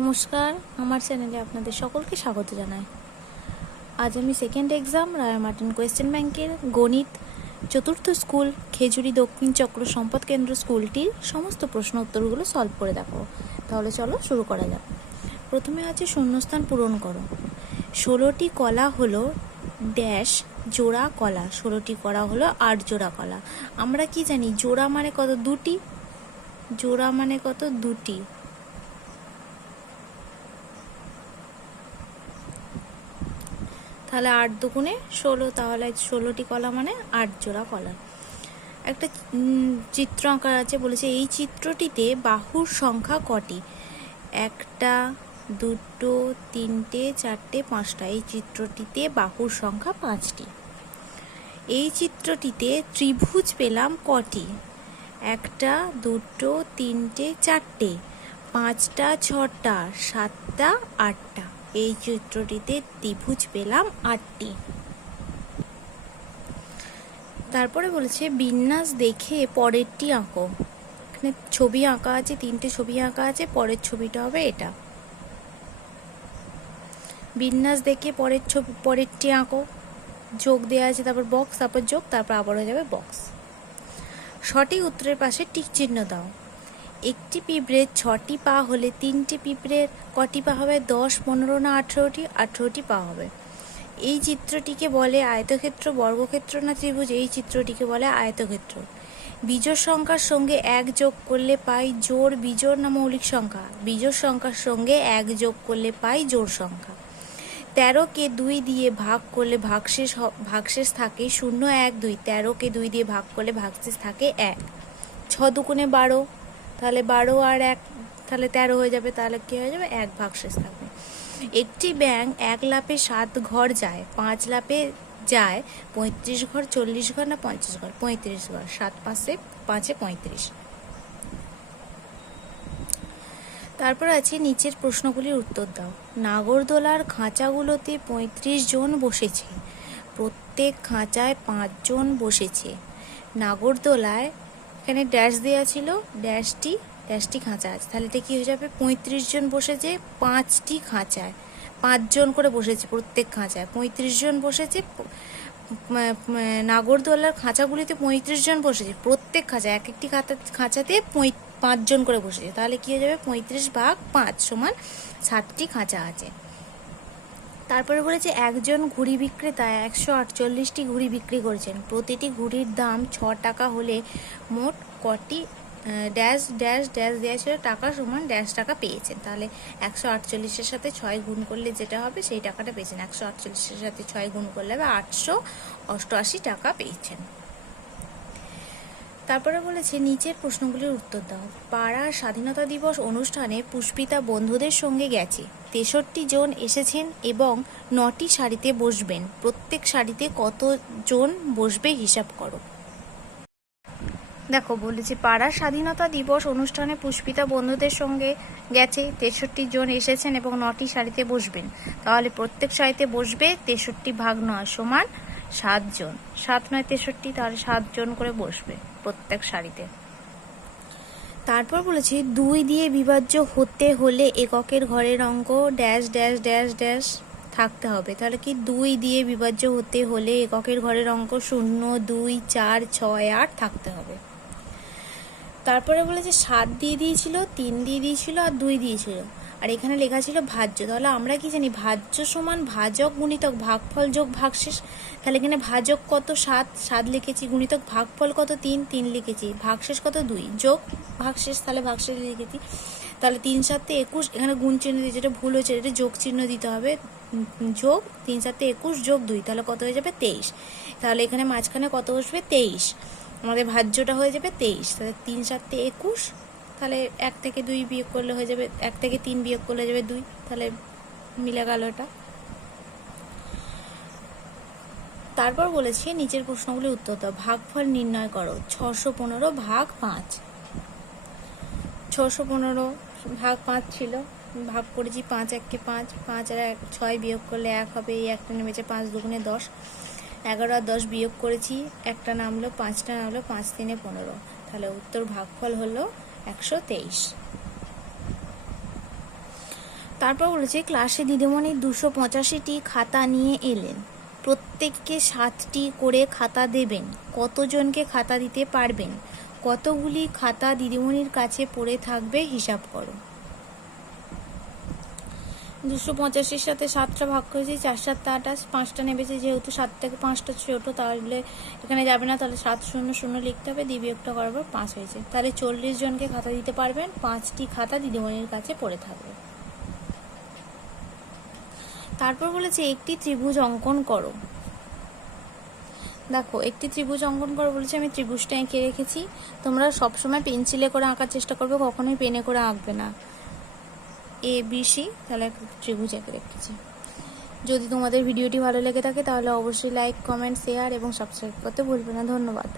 নমস্কার, আমার চ্যানেলে আপনাদের সকলকে স্বাগত জানাই। আজ আমি সেকেন্ড এক্সাম রায় মার্টিন কোয়েশ্চেন ব্যাংকের গণিত চতুর্থ স্কুল খেজুরি দক্ষিণ চক্র সম্পদ কেন্দ্র স্কুলটির সমস্ত প্রশ্ন উত্তরগুলো সলভ করে দেখাবো। তাহলে চলো শুরু করা যাক। প্রথমে আছে শূন্যস্থান পূরণ করো। 16টি কলা হলো ড্যাশ জোড়া কলা। 16টি কলা হলো 8 জোড়া কলা। আমরা কি জানি জোড়া মানে কত? দুটি। জোড়া মানে কত? দুটি। তাহলে 8 দুগুণে 16, তাহলে 16টি কলা মানে 8 জোড়া কলা। একটা চিত্র আঁকা আছে, বলেছে এই চিত্রটিতে বাহুর সংখ্যা কটি? 1, 2, 3, 4, 5টা। এই চিত্রটিতে বাহুর সংখ্যা 5টি। এই চিত্রটিতে ত্রিভুজ পেলাম কটি? 1, 2, 3, 4, 5টা, 6টা, 7টা, 8টা। এই চিত্রটিতে ত্রিভুজ পেলাম 8টি। তারপরে বলেছে বিন্যাস দেখে পরেরটি আঁকো। এখানে ছবি আঁকা আছে, 3টে ছবি আঁকা আছে, পরের ছবিটা হবে এটা। বিন্যাস দেখে পরেরটি আঁকো। যোগ দেওয়া আছে, তারপর বক্স, তারপর যোগ, তারপর আবার হয়ে যাবে বক্স। সঠিক উত্তরের পাশে টিক চিহ্ন দাও। একটি পিঁপড়ের 6টি পা হলে 3টি পিঁপড়ের কটি পা হবে? 10, 15 না 18টি? 18টি পা হবে। এই চিত্রটিকে বলে আয়তক্ষেত্র, বর্গক্ষেত্র না ত্রিভুজ? এই চিত্রটিকে বলে আয়তক্ষেত্র। বিজোড় সংখ্যার সঙ্গে 1 যোগ করলে পাই জোড় বিজোড় না মৌলিক সংখ্যা? বিজোড় সংখ্যার সঙ্গে 1 যোগ করলে পাই জোড় সংখ্যা। 13কে 2 দিয়ে ভাগ করলে ভাগশেষ থাকে 0, 1, 2। 13কে 2 দিয়ে ভাগ করলে ভাগশেষ থাকে 1। 6 দুগুণে 12, তাহলে 12 আর 1, তাহলে 13 হয়ে যাবে। তাহলে কি হয়ে যাবে? 1 ভাগশেষ থাকবে। একটি ব্যাঙ 1 লাফে 7 ঘর যায়, 5 লাফে যায় 35 ঘর, 40 ঘর না 50 ঘর? 35 ঘর। 7 5 5 35। তারপর আছে নিচের প্রশ্নগুলির উত্তর দাও। নাগরদোলার খাঁচাগুলোতে 35 জন বসেছে, প্রত্যেক খাঁচায় 5 জন বসেছে। নাগরদোলায় এখানে ড্যাশ দেওয়া ছিল, ড্যাশটি খাঁচা আছে, তাহলে এটা কি হয়ে যাবে? 35 জন বসেছে 5টি খাঁচায়, 5 জন করে বসেছে প্রত্যেক খাঁচায়, 35 জন বসেছে। নাগরদোলার খাঁচাগুলিতে 35 জন বসেছে, প্রত্যেক খাঁচায় এক একটি খাঁচাতে 5 জন করে বসেছে, তাহলে কি হয়ে যাবে? 35 ভাগ 5 সমান 7টি খাঁচা আছে। তারপরে বলেছে একজন ঘুড়ি বিক্রেতা 148টি ঘুড়ি বিক্রি করেছেন, প্রতিটি ঘুড়ির দাম 6 টাকা হলে মোট কটি ড্যাশ ড্যাশ ড্যাশ দেওয়া ছিল টাকা সমান ড্যাশ টাকা পেয়েছেন। তাহলে 148-এর সাথে 6 গুণ করলে যেটা হবে সেই টাকাটা পেয়েছেন। 148-এর সাথে 6 গুণ করলে হবে 888 টাকা পেয়েছেন। তারপরে বলেছে নিচের প্রশ্নগুলির উত্তর দাও। পাড়ার স্বাধীনতা দিবস অনুষ্ঠানে পুষ্পিতা বন্ধুদের সঙ্গে গেছে, 63 জন এসেছেন এবং 9টি সারিতে বসবেন, প্রত্যেক সারিতে কতজন বসবে হিসাব করো। দেখো বলেছে পাড়ার স্বাধীনতা দিবস অনুষ্ঠানে পুষ্পিতা বন্ধুদের সঙ্গে গেছে, 63 জন এসেছেন এবং 9টি সারিতে বসবেন, তাহলে প্রত্যেক সারিতে বসবে 63 ভাগ 9 সমান 7 জন। 7 9 63, তাহলে 7 জন করে বসবে প্রত্যেক সারিতে। তারপর বলেছে 2 দিয়ে বিভাজ্য হতে হলে এককের ঘরের অঙ্ক ড্যাশ ড্যাশ ড্যাশ ড্যাশ থাকতে হবে। তাহলে কি 2 দিয়ে বিভাজ্য হতে হলে এককের ঘরের অঙ্ক 0, 2, 4, 6, 8 থাকতে হবে। তারপরে বলেছে 7 দিয়ে দিয়েছিল, 3 দিয়ে দিয়েছিল আর 2 দিয়েছিল, আর এখানে লেখা ছিল ভাজ্য। তাহলে আমরা কি জানি ভাজ্য সমান ভাজক গুণিতক ভাগফল যোগ ভাগশেষ। তাহলে এখানে ভাজক কত? 7 লিখেছি, গুণিতক ভাগফল কত? 3 লিখেছি, ভাগশেষ কত? 2 যোগ ভাগশেষ, তাহলে ভাগশেষ লিখেছি। তাহলে 3 7 21, এখানে গুণ চিহ্ন দিয়ে যেটা ভুল হয়েছে এটা যোগ চিহ্ন দিতে হবে, যোগ 3 7 21 যোগ 2, তাহলে কত হয়ে যাবে? 23। তাহলে এখানে মাঝখানে কত বসবে? 23। আমাদের ভাজ্যটা হয়ে যাবে 23। তাহলে 3 7 21, তাহলে 1 থেকে 2 বিয়োগ করলে হয়ে যাবে, 1 থেকে 3 বিয়োগ করলে হয়ে যাবে 2, তাহলে মিলে গেল এটা। তারপর বলেছে নিচের প্রশ্নগুলির উত্তর দাও। ভাগফল নির্ণয় করো। 615 ভাগ 5। 615 ভাগ 5 ছিল, ভাগ করেছি 5 1 5, 5 আর 1 6 বিয়োগ করলে 1 হবে, এই একটা নেমেছে, 5 দুগুণে 10, 11 আর 10 বিয়োগ করেছি, একটা নামলো, 5টা নামলো, 5 3 15, তাহলে উত্তর ভাগফল হলো 123। তারপর বলেছে ক্লাসে দিদিমণি 285টি খাতা নিয়ে এলেন, প্রত্যেককে 7টি করে খাতা দেবেন, কতজনকে খাতা দিতে পারবেন, কতগুলি খাতা দিদিমণির কাছে পড়ে থাকবে হিসাব করো। 285-র সাথে 7টা ভাগ করেছি, 4 7 28, 5টা নেবেছে, যেহেতু 7 থেকে 5টা ছোটো তাহলে এখানে যাবে না, তাহলে 7 0 0 লিখতে হবে, বিয়োগটা করার পর 5 হয়েছে, তাহলে 40 জনকে খাতা দিতে পারবেন, 5টি খাতা দিদিমণির কাছে পড়ে থাকবে। তারপর বলেছে একটি ত্রিভুজ অঙ্কন করো। দেখো একটি ত্রিভুজ অঙ্কন করো বলেছে, আমি ত্রিভুজটা এঁকে রেখেছি, তোমরা সবসময় পেন্সিলে করে আঁকার চেষ্টা করবে, কখনোই পেনে করে আঁকবে না। ABC, তাহলে একটা ত্রিভুজ এঁকে রেখেছি। যদি তোমাদের ভিডিওটি ভালো লেগে থাকে তাহলে অবশ্যই লাইক, কমেন্ট, শেয়ার এবং সাবস্ক্রাইব করতে ভুলবে না। ধন্যবাদ।